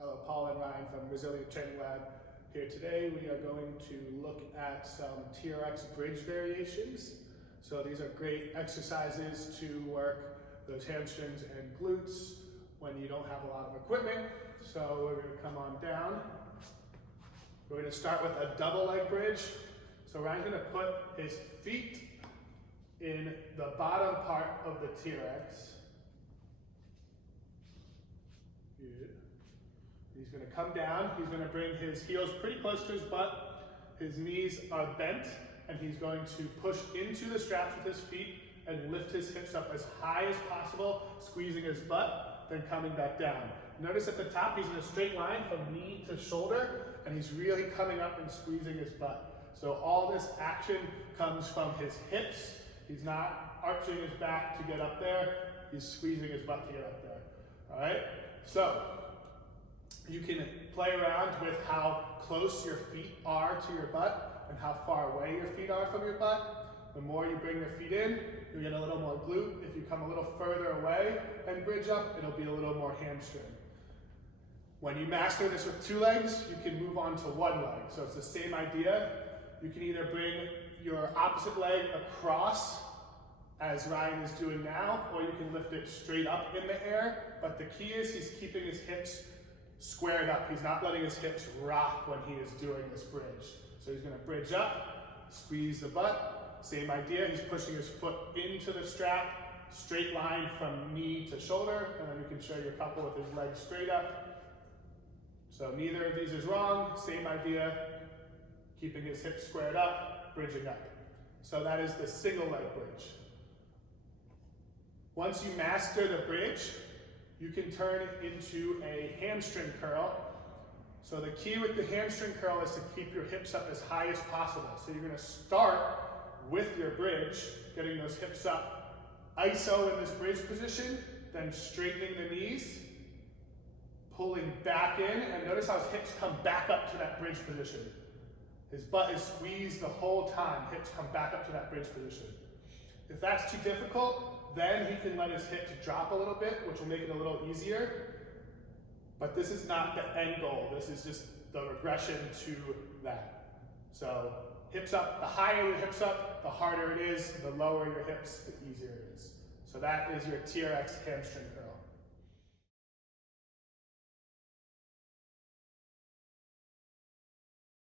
Hello, Paul and Ryan from Resilient Training Lab. Here today we are going to look at some TRX Bridge Variations. So these are great exercises to work those hamstrings and glutes when you don't have a lot of equipment. So we're going to come on down. We're going to start with a double leg bridge. So Ryan's going to put his feet in the bottom part of the TRX. Good. He's going to come down, he's going to bring his heels pretty close to his butt, his knees are bent, and he's going to push into the straps with his feet and lift his hips up as high as possible, squeezing his butt, then coming back down. Notice at the top he's in a straight line from knee to shoulder, and he's really coming up and squeezing his butt. So all this action comes from his hips. He's not arching his back to get up there, he's squeezing his butt to get up there. All right, so you can play around with how close your feet are to your butt and how far away your feet are from your butt. The more you bring your feet in, you get a little more glute. If you come a little further away and bridge up, it'll be a little more hamstring. When you master this with two legs, you can move on to one leg. So it's the same idea. You can either bring your opposite leg across, as Ryan is doing now, or you can lift it straight up in the air. But the key is he's keeping his hips squared up. He's not letting his hips rock when he is doing this bridge. So he's going to bridge up, squeeze the butt. Same idea, he's pushing his foot into the strap, straight line from knee to shoulder, and then we can show you a couple with his legs straight up. So neither of these is wrong, same idea, keeping his hips squared up, bridging up. So that is the single leg bridge. Once you master the bridge, you can turn it into a hamstring curl. So the key with the hamstring curl is to keep your hips up as high as possible. So you're going to start with your bridge, getting those hips up, ISO in this bridge position, then straightening the knees, pulling back in, and notice how his hips come back up to that bridge position. His butt is squeezed the whole time, hips come back up to that bridge position. If that's too difficult, then he can let his hips drop a little bit, which will make it a little easier. But this is not the end goal. This is just the regression to that. So hips up, the higher your hips up, the harder it is. The lower your hips, the easier it is. So that is your TRX hamstring curl.